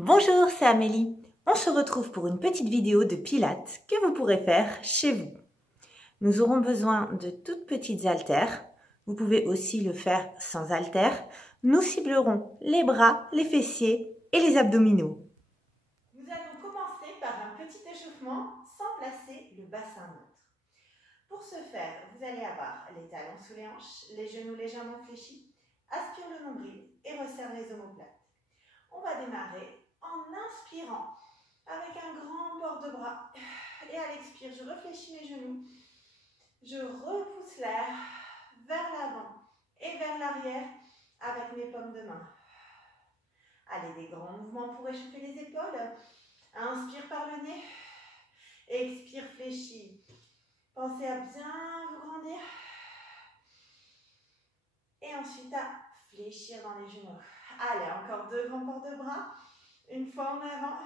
Bonjour, c'est Amélie. On se retrouve pour une petite vidéo de pilates que vous pourrez faire chez vous. Nous aurons besoin de toutes petites haltères. Vous pouvez aussi le faire sans haltères. Nous ciblerons les bras, les fessiers et les abdominaux. Nous allons commencer par un petit échauffement sans placer le bassin neutre. Pour ce faire, vous allez avoir les talons sous les hanches, les genoux légèrement fléchis, aspire le nombril et resserre les omoplates. On va démarrer en inspirant avec un grand port de bras et à l'expire, je réfléchis mes genoux, je repousse l'air vers l'avant et vers l'arrière avec mes paumes de main. Allez, des grands mouvements pour échauffer les épaules. Inspire par le nez, expire fléchi. Pensez à bien vous grandir et ensuite à fléchir dans les genoux. Allez, encore deux grands ports de bras. Une fois en avant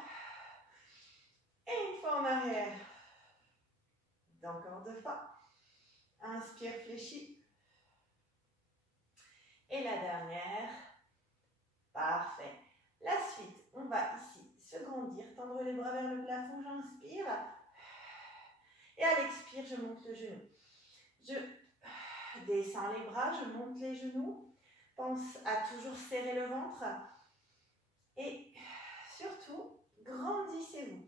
et une fois en arrière. Encore deux fois. Inspire, fléchis. Et la dernière. Parfait. La suite, on va ici se grandir, tendre les bras vers le plafond, j'inspire. Et à l'expire, je monte le genou. Je descends les bras, je monte les genoux. Pense à toujours serrer le ventre. Et surtout, grandissez-vous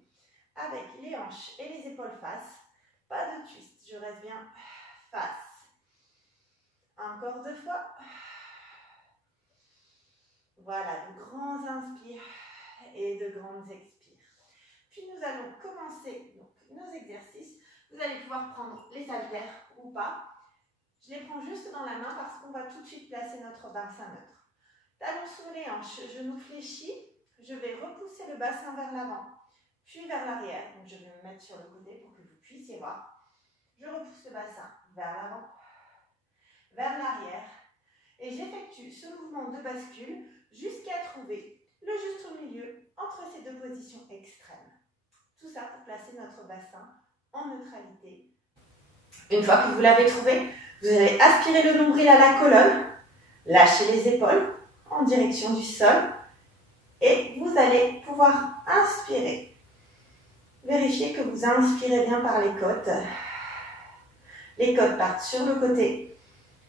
avec les hanches et les épaules face. Pas de twist, je reste bien face. Encore deux fois. Voilà, de grands inspires et de grandes expires. Puis nous allons commencer donc, nos exercices. Vous allez pouvoir prendre les haltères ou pas. Je les prends juste dans la main parce qu'on va tout de suite placer notre bassin neutre. Talons sous les hanches, genoux fléchis. Je vais repousser le bassin vers l'avant, puis vers l'arrière. Donc je vais me mettre sur le côté pour que vous puissiez voir. Je repousse le bassin vers l'avant, vers l'arrière. Et j'effectue ce mouvement de bascule jusqu'à trouver le juste milieu entre ces deux positions extrêmes. Tout ça pour placer notre bassin en neutralité. Une fois que vous l'avez trouvé, vous allez aspirer le nombril à la colonne, lâcher les épaules en direction du sol et vous allez pouvoir inspirer. Vérifiez que vous inspirez bien par les côtes. Les côtes partent sur le côté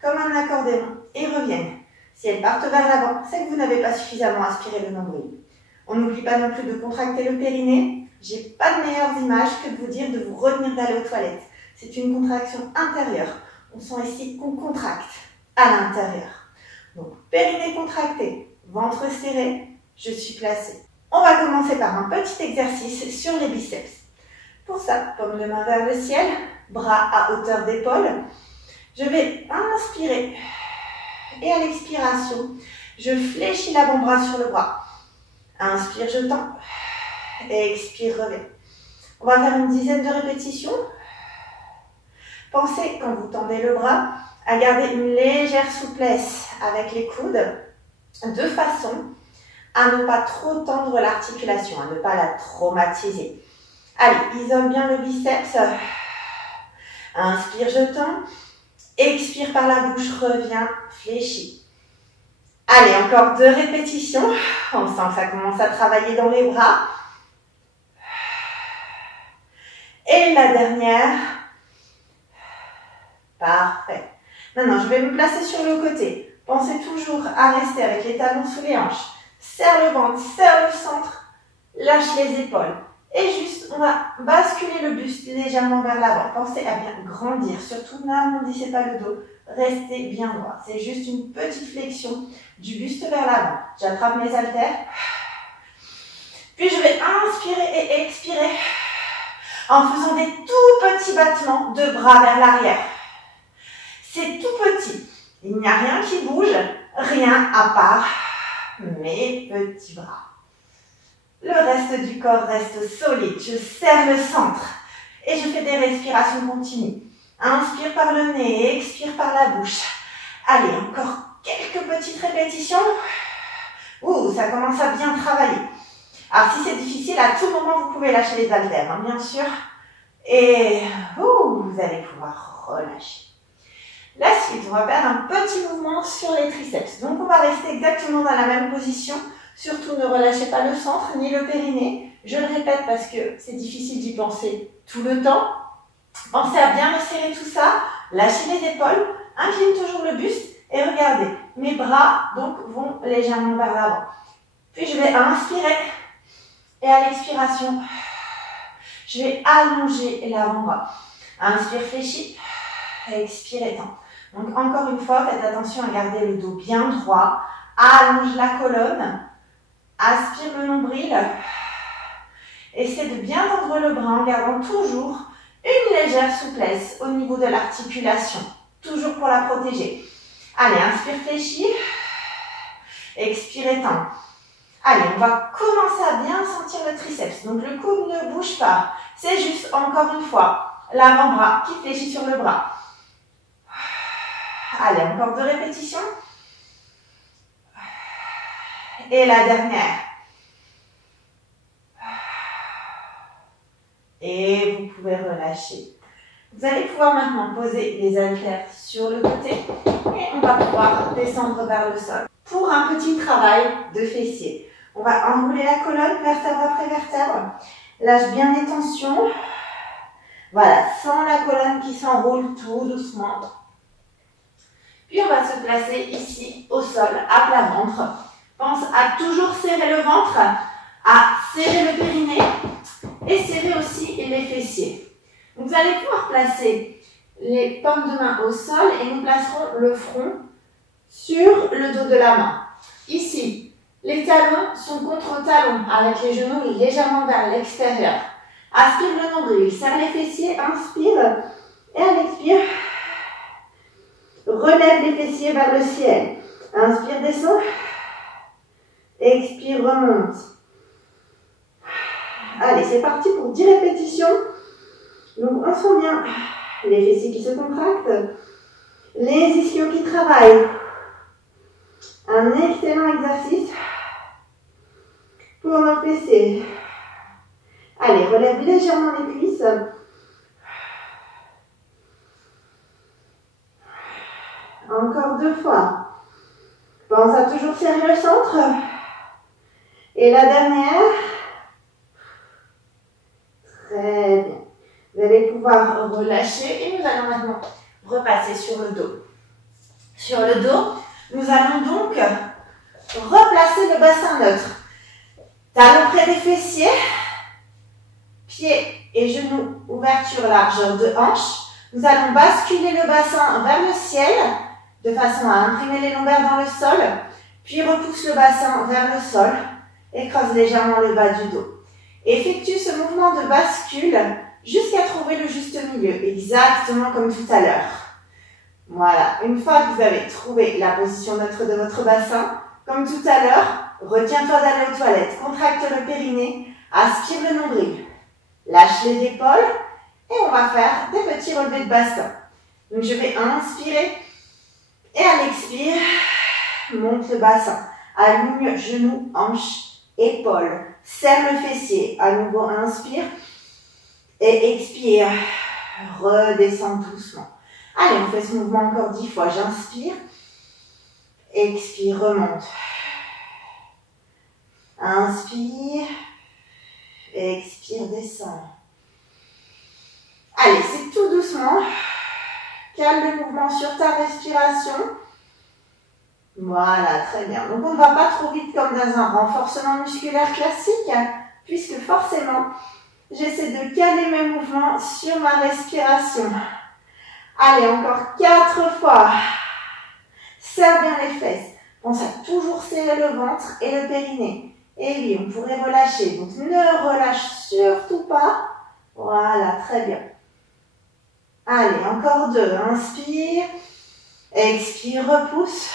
comme un accordéon et reviennent. Si elles partent vers l'avant, c'est que vous n'avez pas suffisamment aspiré le nombril. On n'oublie pas non plus de contracter le périnée. J'ai pas de meilleures images que de vous dire de vous retenir d'aller aux toilettes. C'est une contraction intérieure. On sent ici qu'on contracte à l'intérieur. Donc, périnée contracté, ventre serré, je suis placée. On va commencer par un petit exercice sur les biceps. Pour ça, paume de main vers le ciel, bras à hauteur d'épaule. Je vais inspirer et à l'expiration, je fléchis l'avant-bras sur le bras. Inspire, je tends et expire, reviens. On va faire une dizaine de répétitions. Pensez, quand vous tendez le bras, à garder une légère souplesse avec les coudes, de façon à ne pas trop tendre l'articulation, à ne pas la traumatiser. Allez, isole bien le biceps. Inspire, je tends. Expire par la bouche, reviens, fléchis. Allez, encore deux répétitions. On sent que ça commence à travailler dans les bras. Et la dernière. Parfait. Maintenant, je vais me placer sur le côté. Pensez toujours à rester avec les talons sous les hanches. Serre le ventre, serre le centre, lâche les épaules. Et juste, on va basculer le buste légèrement vers l'avant. Pensez à bien grandir. Surtout, n'arrondissez pas le dos. Restez bien droit. C'est juste une petite flexion du buste vers l'avant. J'attrape mes haltères. Puis, je vais inspirer et expirer en faisant des tout petits battements de bras vers l'arrière. C'est tout petit. Il n'y a rien qui bouge, rien à part mes petits bras. Le reste du corps reste solide. Je serre le centre et je fais des respirations continues. Inspire par le nez, expire par la bouche. Allez, encore quelques petites répétitions. Ouh, ça commence à bien travailler. Alors, si c'est difficile, à tout moment, vous pouvez lâcher les haltères, hein, bien sûr. Et vous allez pouvoir relâcher. La suite, on va faire un petit mouvement sur les triceps. Donc, on va rester exactement dans la même position. Surtout ne relâchez pas le centre ni le périnée. Je le répète parce que c'est difficile d'y penser tout le temps. Pensez à bien resserrer tout ça, lâchez les épaules, incline toujours le buste et regardez, mes bras donc vont légèrement vers l'avant. Puis je vais inspirer et à l'expiration, je vais allonger l'avant-bras. Inspire, fléchis, expire, étends. Donc encore une fois, faites attention à garder le dos bien droit, allonge la colonne, aspire le nombril. Essayez de bien tendre le bras en gardant toujours une légère souplesse au niveau de l'articulation, toujours pour la protéger. Allez, inspire, fléchis, expire, étends. Allez, on va commencer à bien sentir le triceps. Donc le coude ne bouge pas, c'est juste encore une fois l'avant-bras qui fléchit sur le bras. Allez, encore 2 répétitions. Et la dernière. Et vous pouvez relâcher. Vous allez pouvoir maintenant poser les haltères sur le côté et on va pouvoir descendre vers le sol. Pour un petit travail de fessier, on va enrouler la colonne, vertèbre après vertèbre. Lâche bien les tensions. Voilà, sans la colonne qui s'enroule tout doucement. Puis on va se placer ici au sol, à plat ventre. Pense à toujours serrer le ventre, à serrer le périnée et serrer aussi les fessiers. Vous allez pouvoir placer les paumes de main au sol et nous placerons le front sur le dos de la main. Ici, les talons sont contre talons avec les genoux légèrement vers l'extérieur. Aspire le nombril, serre les fessiers, inspire et à l'expire, relève les fessiers vers le ciel. Inspire, descend, expire, remonte. Allez, c'est parti pour 10 répétitions. Donc, on sent bien les fessiers qui se contractent, les ischios qui travaillent. Un excellent exercice pour nos fessiers. Allez, relève légèrement les cuisses. Encore 2 fois. Pense à toujours serrer le centre. Et la dernière. Très bien. Vous allez pouvoir relâcher et nous allons maintenant repasser sur le dos. Sur le dos, nous allons donc replacer le bassin neutre. Talons près des fessiers, pieds et genoux, ouverture largeur de hanche. Nous allons basculer le bassin vers le ciel de façon à imprimer les lombaires dans le sol, puis repousse le bassin vers le sol et creuse légèrement le bas du dos. Effectue ce mouvement de bascule jusqu'à trouver le juste milieu, exactement comme tout à l'heure. Voilà, une fois que vous avez trouvé la position neutre de votre bassin, comme tout à l'heure, retiens-toi d'aller aux toilettes, contracte le périnée, aspire le nombril, lâche les épaules et on va faire des petits relevés de bassin. Donc je vais inspirer et à l'expire, monte le bassin, aligne genoux, hanches, épaules, serre le fessier, à nouveau inspire et expire, redescends doucement. Allez, on fait ce mouvement encore 10 fois. J'inspire, expire, remonte. Inspire, expire, descend. Allez, c'est tout doucement. Cale le mouvement sur ta respiration. Voilà, très bien. Donc, on ne va pas trop vite comme dans un renforcement musculaire classique, puisque forcément, j'essaie de caler mes mouvements sur ma respiration. Allez, encore 4 fois. Serre bien les fesses. Pense à toujours serrer le ventre et le périnée. Et oui, on pourrait relâcher. Donc, ne relâche surtout pas. Voilà, très bien. Allez, encore 2. Inspire. Expire, repousse.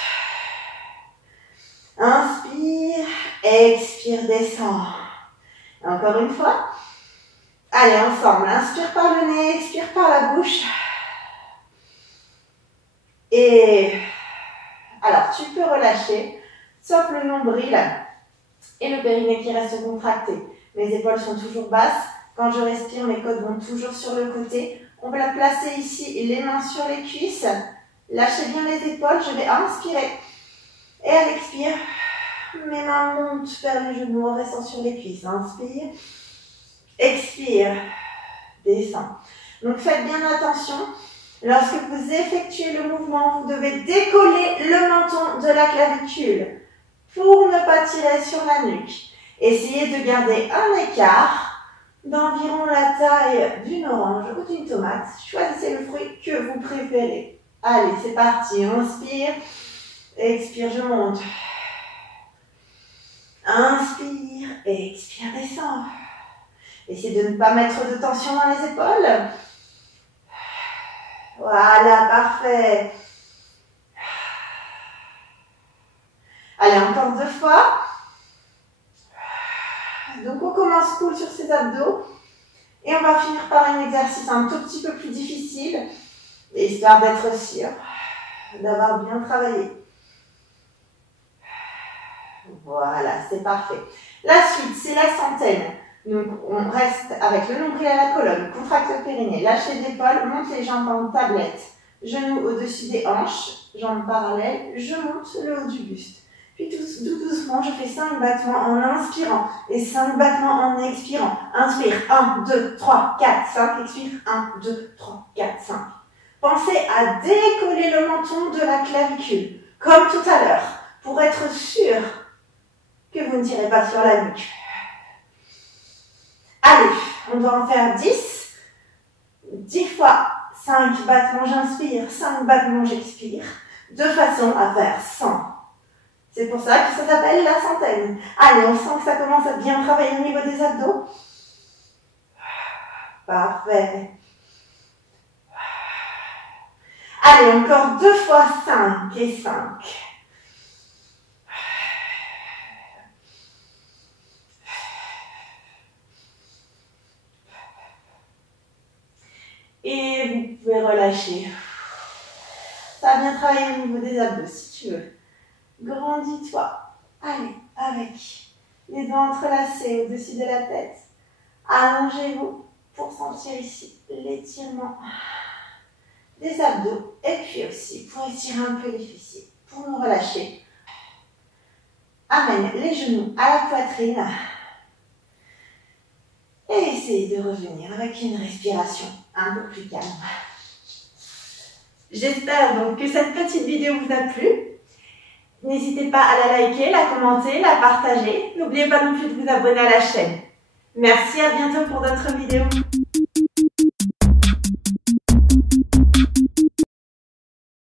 Inspire. Expire, descend. Encore une fois. Allez, ensemble. Inspire par le nez, expire par la bouche. Et alors, tu peux relâcher, sauf le nombril et le périnée qui reste contracté. Mes épaules sont toujours basses. Quand je respire, mes côtes vont toujours sur le côté. On va placer ici les mains sur les cuisses. Lâchez bien les épaules. Je vais inspirer. Et à l'expire, Mes mains montent vers les genoux en restant sur les cuisses. Inspire. Expire. Descends. Donc faites bien attention. Lorsque vous effectuez le mouvement, vous devez décoller le menton de la clavicule pour ne pas tirer sur la nuque. Essayez de garder un écart d'environ la taille d'une orange ou d'une tomate. Choisissez le fruit que vous préférez. Allez, c'est parti. Inspire. Expire, je monte. Inspire. Expire, descends. Essayez de ne pas mettre de tension dans les épaules. Voilà, parfait. Allez, encore 2 fois. Donc, on commence cool sur ces abdos. Et on va finir par un exercice un tout petit peu plus difficile, histoire d'être sûr d'avoir bien travaillé. Voilà, c'est parfait. La suite, c'est la centaine. Donc, on reste avec le nombril à la colonne, contracte le périnée, lâche les épaules, monte les jambes en tablette, genoux au-dessus des hanches, jambes parallèles, je monte le haut du buste. Puis tout doucement, je fais 5 battements en inspirant et 5 battements en expirant. Inspire, 1, 2, 3, 4, 5, expire, 1, 2, 3, 4, 5. Pensez à décoller le menton de la clavicule, comme tout à l'heure, pour être sûr que vous ne tirez pas sur la nuque. Allez, on doit en faire 10. 10 fois 5 battements, j'inspire, 5 battements, j'expire, de façon à faire 100. C'est pour ça que ça s'appelle la centaine. Allez, on sent que ça commence à bien travailler au niveau des abdos. Parfait. Allez, encore 2 fois 5 et 5. Et vous pouvez relâcher. Ça a bien travaillé au niveau des abdos, si tu veux. Grandis-toi. Allez, avec les doigts entrelacés au-dessus de la tête. Allongez-vous pour sentir ici l'étirement des abdos. Et puis aussi pour étirer un peu les fessiers. Pour nous relâcher. Amène les genoux à la poitrine. Et essayez de revenir avec une respiration un peu plus calme. J'espère donc que cette petite vidéo vous a plu. N'hésitez pas à la liker, la commenter, la partager. N'oubliez pas non plus de vous abonner à la chaîne. Merci, à bientôt pour d'autres vidéos.